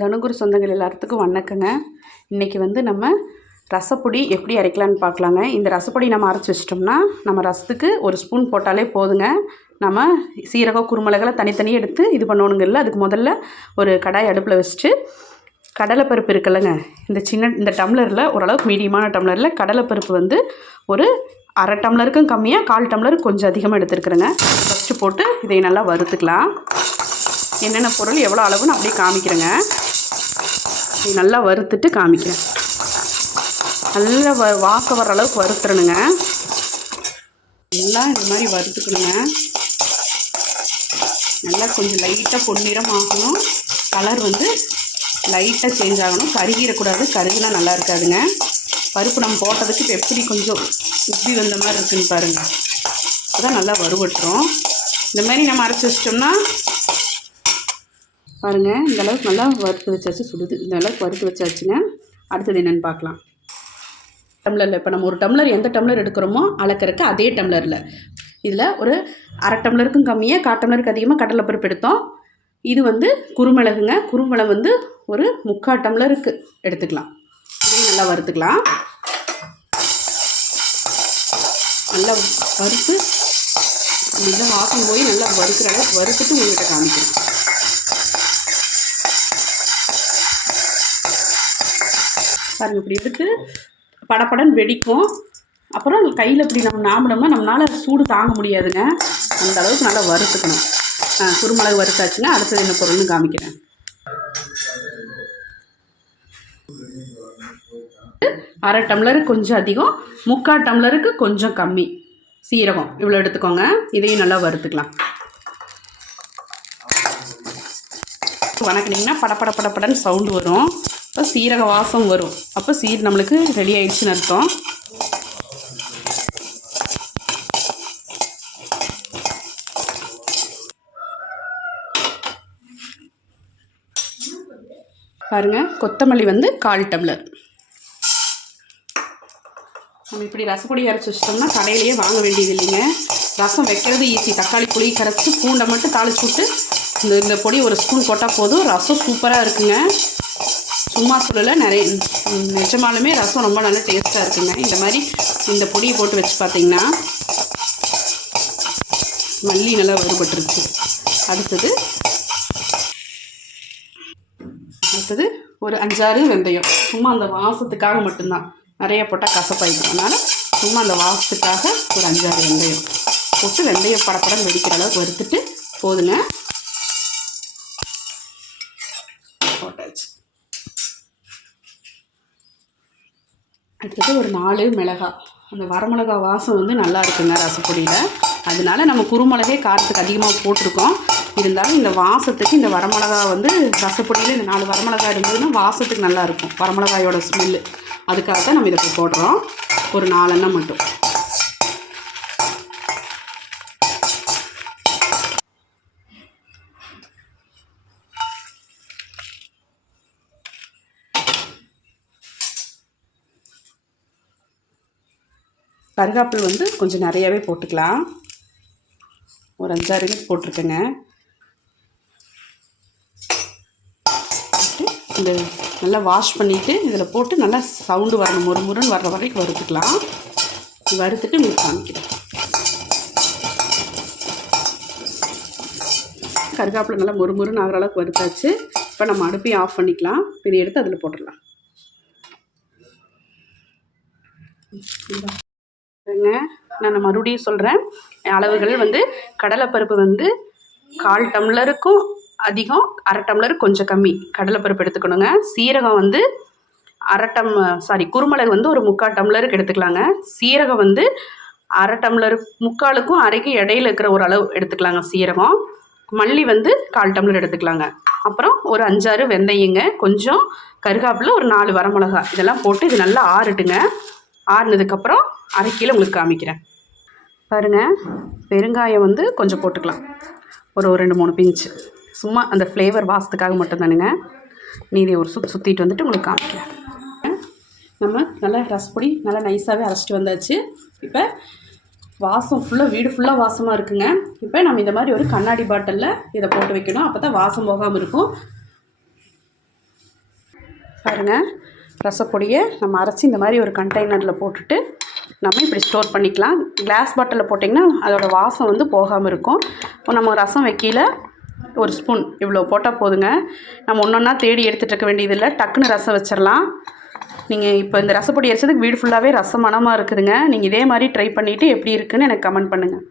தனுகுரு சொந்தங்கள் எல்லாத்துக்கும் வணக்கங்க. இன்றைக்கி வந்து நம்ம ரசப்பொடி எப்படி அரைக்கலான்னு பார்க்கலாங்க. இந்த ரசப்பொடி நம்ம அரைச்சி வச்சிட்டோம்னா நம்ம ரசத்துக்கு ஒரு ஸ்பூன் போட்டாலே போதுங்க. நம்ம சீரகம் குருமிளகெல்லாம் தனித்தனியாக எடுத்து இது பண்ணணுங்க இல்லை அதுக்கு முதல்ல ஒரு கடாய் அடுப்பில் வச்சுட்டு கடலைப்பருப்பு இருக்குல்லங்க. இந்த சின்ன இந்த டம்ளரில் ஓரளவுக்கு மீடியமான டம்ளரில் கடலைப்பருப்பு வந்து ஒரு அரை டம்ளருக்கும் கம்மியாக கால் டம்ளர் கொஞ்சம் அதிகமாக எடுத்துருக்குறேங்க. ஃபஸ்ட்டு போட்டு இதை நல்லா வறுத்துக்கலாம். என்னென்ன பொருள் எவ்வளோ அளவுன்னு அப்படியே காமிக்கிறேங்க. இது நல்லா வறுத்துட்டு காமிக்கிறேன். நல்லா வ வாசம் வர அளவுக்கு வறுத்துறணுங்க. நல்லா இந்த மாதிரி வறுத்துக்கணுங்க. நல்லா கொஞ்சம் லைட்டாக பொன்னிறம் ஆகணும். கலர் வந்து லைட்டாக சேஞ்ச் ஆகணும். கருகிடக்கூடாது. கருகினா நல்லா இருக்காதுங்க. பருப்பு நம்ம போட்டதுக்கு இப்போ எப்படி கொஞ்சம் உப்பி வந்த மாதிரி இருக்குன்னு பாருங்கள் அதான் நல்லா வறுவட்டுறோம். இந்த மாதிரி நம்ம அரைச்சி வச்சிட்டோம்னா பாருங்கள் இந்த அளவுக்கு நல்லா வறுத்து வச்சாச்சு சுடுது. இந்த அளவுக்கு வறுத்து வச்சாச்சுங்க அடுத்தது என்னென்னு பார்க்கலாம். டம்ளரில் இப்போ நம்ம ஒரு டம்ளர் எந்த டம்ளர் எடுக்கிறோமோ அளக்கறக்கு அதே டம்ளரில். இதில் ஒரு அரை டம்ளருக்கும் கம்மியாக கால் டம்ளருக்கு அதிகமாக கடலைப்பருப்பு எடுத்தோம். இது வந்து குருமிளகுங்க. குறுமிளகு வந்து ஒரு முக்கால் டம்ளருக்கு எடுத்துக்கலாம். இதையும் நல்லா வறுத்துக்கலாம். நல்லா வறுத்து நல்லா வாசம் போய் நல்லா வறுக்கிற அளவுக்கு வறுத்துட்டு உங்கள்கிட்ட காமிக்கிறேன். பாருங்கள் இப்படி எடுத்து படப்படன்னு வெடிக்கும். அப்புறம் கையில் இப்படி நம்ம நாமினோம்னா நம்மளால் சூடு தாங்க முடியாதுங்க. அந்த அளவுக்கு நல்லா வறுத்துக்கணும். குருமிளகு வறுத்தாச்சுங்க. அடுத்தது என்ன பொருள்னு காமிக்கிறேன். அரை டம்ளருக்கு கொஞ்சம் அதிகம் முக்கால் டம்ளருக்கு கொஞ்சம் கம்மி. சீரகம் இவ்வளோ எடுத்துக்கோங்க. இதையும் நல்லா வறுத்துக்கலாம். வணக்கினீங்கன்னா படப்பட படப்படன்னு சவுண்டு வரும். அப்போ சீரக வாசம் வரும். அப்போ சீர் நம்மளுக்கு ரெடி ஆயிடுச்சுன்னு அர்த்தம். பாருங்க கொத்தமல்லி வந்து கால் டம்ளர். நம்ம இப்படி ரசப்பொடி அரைச்சி வச்சிட்டோம்னா கடையிலேயே வாங்க வேண்டியது இல்லைங்க. ரசம் வைக்கிறது ஈஸி தக்காளி புளி கரைச்சி பூண்டை மட்டும் தாளிச்சு விட்டு இந்த இந்த பொடி ஒரு ஸ்பூன் போட்டால் போதும். ரசம் சூப்பராக இருக்குங்க. சும்மா சொல்லலை நிறைய நிஜமாலுமே ரசம் ரொம்ப நல்லா டேஸ்ட்டாக இருக்குங்க. இந்த மாதிரி இந்த பொடியை போட்டு வச்சு பார்த்தீங்கன்னா மல்லி நல்லா வறுபட்டுருச்சு. அடுத்தது அடுத்தது ஒரு அஞ்சாறு வெந்தயம். சும்மா அந்த வாசத்துக்காக மட்டும்தான். நிறைய போட்டால் கசப்பாயிடும். அதனால் சும்மா அந்த வாசத்துக்காக ஒரு அஞ்சாறு வெந்தயம். போட்டு வெந்தயம் படப்படம் வெடிக்கிற அளவுக்கு வறுத்துட்டு போதுங்க. அடுத்தது ஒரு நாலு மிளகாய் அந்த வரமிளகா வாசம் வந்து நல்லா இருக்குங்க ரசப்பொடியில். அதனால நம்ம குருமிளகே காரத்துக்கு அதிகமாக போட்டிருக்கோம். இருந்தாலும் இந்த வாசத்துக்கு இந்த வரமிளகா வந்து ரசப்பொடியில் இந்த நாலு வரமிளகா இருந்ததுன்னா வாசத்துக்கு நல்லாயிருக்கும் வரமிளகாயோட ஸ்மெல்லு அதுக்காக தான் நம்ம இதை போடுறோம். ஒரு நாலெண்ணம் மட்டும். கருகாப்பில் வந்து கொஞ்சம் நிறையாவே போட்டுக்கலாம். ஒரு அஞ்சாறு இது போட்டிருக்கேங்க. இந்த நல்லா வாஷ் பண்ணிவிட்டு இதில் போட்டு நல்லா சவுண்டு வரணும் முறு முருன்னு வர்ற வரைக்கும் வறுத்துக்கலாம். வறுத்துட்டு உங்களுக்கு காமிக்கிறேன். கருகாப்பில் நல்லா மொறு முருன்னு ஆகிற அளவுக்கு வறுத்தாச்சு. இப்போ நம்ம அடுப்பையும் ஆஃப் பண்ணிக்கலாம். இப்போ எடுத்து அதில் போட்டுடலாம். பாருங்க. நான் மறுபடியும் சொல்கிறேன் அளவுகள் வந்து கடலைப்பருப்பு வந்து கால் டம்ளருக்கும் அதிகம் அரை டம்ளர் கொஞ்சம் கம்மி. கடலைப்பருப்பு எடுத்துக்கணுங்க. சீரகம் வந்து அரை டம் சாரி குருமிளகு வந்து ஒரு முக்கால் டம்ளருக்கு எடுத்துக்கலாங்க. சீரகம் வந்து அரை டம்ளர் முக்காலுக்கும் அரைக்கும் இடையில இருக்கிற ஒரு அளவு எடுத்துக்கலாங்க சீரகம். மல்லி வந்து கால் டம்ளர் எடுத்துக்கலாங்க. அப்புறம் ஒரு அஞ்சாறு வெந்தயங்க கொஞ்சம் கருகாப்பில் ஒரு நாலு வரமிளகா இதெல்லாம் போட்டு இது நல்லா ஆறட்டுங்க. ஆறுனதுக்கப்புறம் அரை உங்களுக்கு காமிக்கிறேன். பாருங்கள் பெருங்காயம் வந்து கொஞ்சம் போட்டுக்கலாம். ஒரு ஒரு ரெண்டு மூணு பிஞ்சு. சும்மா அந்த ஃப்ளேவர் வாசத்துக்காக மட்டும்தானுங்க நீதி ஒரு சுத் சுற்றிட்டு வந்துட்டு உங்களுக்கு காமிக்கிறேன். நம்ம நல்லா ரசப்பொடி நல்லா நைஸாகவே அரைச்சிட்டு வந்தாச்சு. இப்போ வாசம் ஃபுல்லாக வீடு ஃபுல்லாக வாசமாக இருக்குங்க. இப்போ நம்ம இந்த மாதிரி ஒரு கண்ணாடி பாட்டிலில் இதை போட்டு வைக்கணும். அப்போ தான் வாசம் போகாமல் இருக்கும். பாருங்கள் ரசப்பொடியை நம்ம அரைச்சி இந்த மாதிரி ஒரு கண்டெய்னரில் போட்டுட்டு நம்ம இப்படி ஸ்டோர் பண்ணிக்கலாம். கிளாஸ் பாட்டிலில் போட்டிங்கன்னா அதோடய வாசம் வந்து போகாமல் இருக்கும். இப்போ நம்ம ரசம் வைக்கல ஒரு ஸ்பூன் இவ்வளோ போட்டால் போதுங்க. நம்ம ஒன்று ஒன்றா தேடி எடுத்துகிட்டு இருக்க வேண்டியதில்லை டக்குன்னு ரசம் வச்சிடலாம் நீங்கள் இப்போ இந்த ரசப்பொடி அரைச்சதுக்கு வீடு ஃபுல்லாகவே ரசமனமாக இருக்குதுங்க. நீங்கள் இதே மாதிரி ட்ரை பண்ணிவிட்டு எப்படி இருக்குதுன்னு எனக்கு கமெண்ட் பண்ணுங்கள்